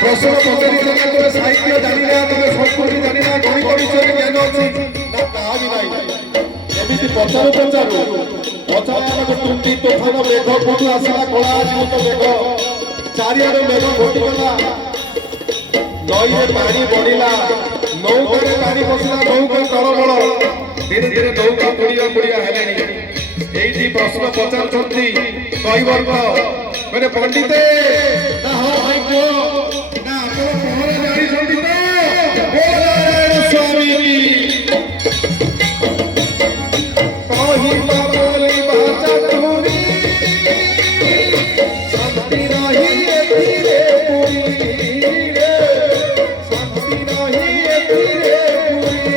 প্রশ্ন পচারি তুমি সাহিত্য জানি না, তুমি সংস্কৃতি জানি না, গণিত বিষয়ে জ্ঞান ଅଛି না ତାହା ବି ନାହିଁ। ଏମିତି ପଚାରୁ ପଚାରୁ ଅଚାନକ ତୁଣ୍ଡି ତୋଫାନ ମେଘ କୋଉଠୁ ଆସିଲା କଳା ଆଜିତ ମେଘ ଚାରିଆଡେ ମେଘ ଘୋଟିଗଲା। ନଈରେ ପାଣି ବଢିଲା, ନୌକାରେ ପାଣି ପଶିଲା, ନୌକା ତଳବଳ ଧୀରେ ଧୀରେ ନୌକା ବୁଡ଼ିବା ବୁଡ଼ିବା ହେଲାଣି। ଏଇଠି ପ୍ରଶ୍ନ ପଚାରୁଛନ୍ତି କୈବର୍ତ୍ତ ମାନେ ପଣ୍ଡିତେ ନା ହଁ ଭାଇ କୁହ ନା ଆପଣ ପହଁରା ଜାଣିଛନ୍ତି ତ? ନାରାୟଣ ସ୍ୱାମୀ କହିବା ବୋଲି ବାଚା ତୁରି ଶାନ୍ତି ନାହିଁ ଏଥିରେ ପୁରୀରେ, ଶାନ୍ତି ନାହିଁ ଏଥିରେ ପୁରୀ।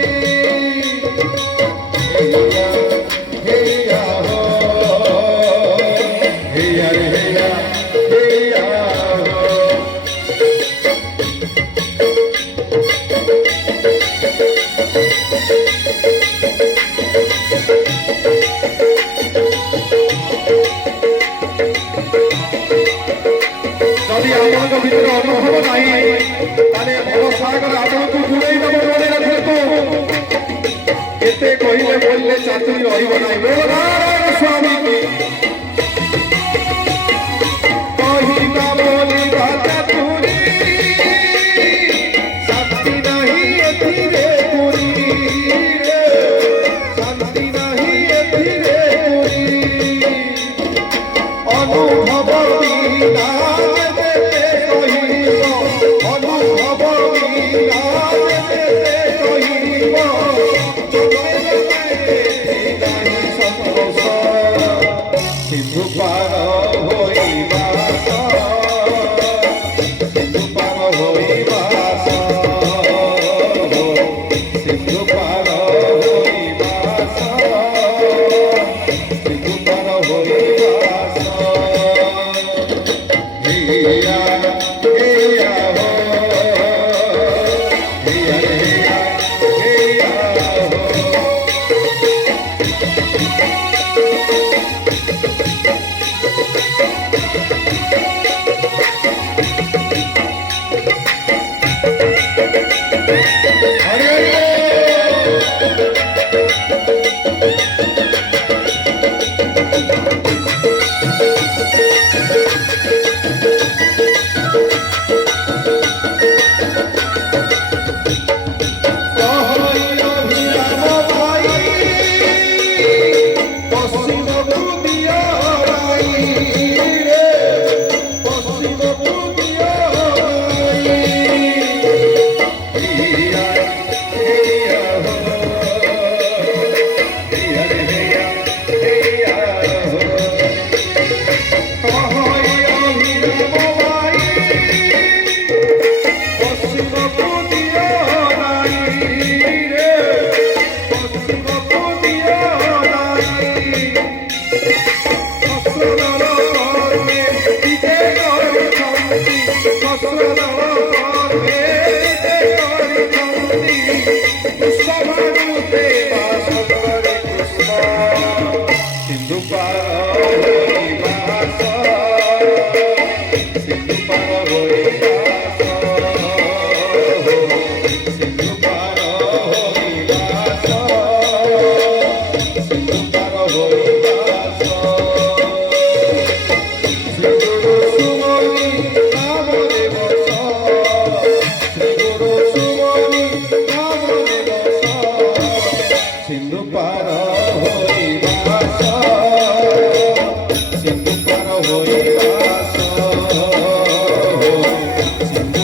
ହେଇଆ ହୋ ହେଇଆ ରେ ହେଇଆ ହେଇଆ ହୋ। যদি ଆପଣଙ୍କ ଭିତରେ ଅନୁଭବ ନାହିଁ ତାହେଲେ ଭବସାଗର ଆପଣଙ୍କୁ ବୁଡ଼େଇ ଦେବ। ମନେ ରଖନ୍ତୁ, କେତେ କହିଲେ ବୋଲିଲେ ଚାତୁରୀ ରହିବ ନାହିଁ। ନାରାୟଣ ସ୍ୱାମୀ କହିବା ବୋଲି ବାଚା ତୁରି ଶାନ୍ତି ନାହିଁ ଏଥିରେ ପୁରୀରେ, ଶାନ୍ତି ନାହିଁ ଏଥିରେ ପୁରୀ। ଅନୁଭବ ବିନା ଯେତେ କହିବ, ଅନୁଭବ ବିନା ଯେତେ କହିବ, ନାହିଁ ସନ୍ତୋଷ ସିନ୍ଧୁ ପାର ହୋଇବା, ସିନ୍ଧୁ ପାର ହୋଇବା, ସିନ୍ଧୁ ପାର ହୋଇବା, ସିନ୍ଧୁ ପାର ହୋଇବା। ହେଇଆ ହେଇଆ ହୋ ହେଇଆ ରେ ହେଇଆ ହେଇଆ ହୋ। हरे हरे सिंधु पार होइबा, सिंधु पार होइबा, सिंधु पार होइबा, सिंधु पार होइबा। श्री गुरु सुमनि नाम देव, श्री गुरु सुमनि नाम देव, सिंधु पार होइबा, सिंधु पार होइबा, सिंधु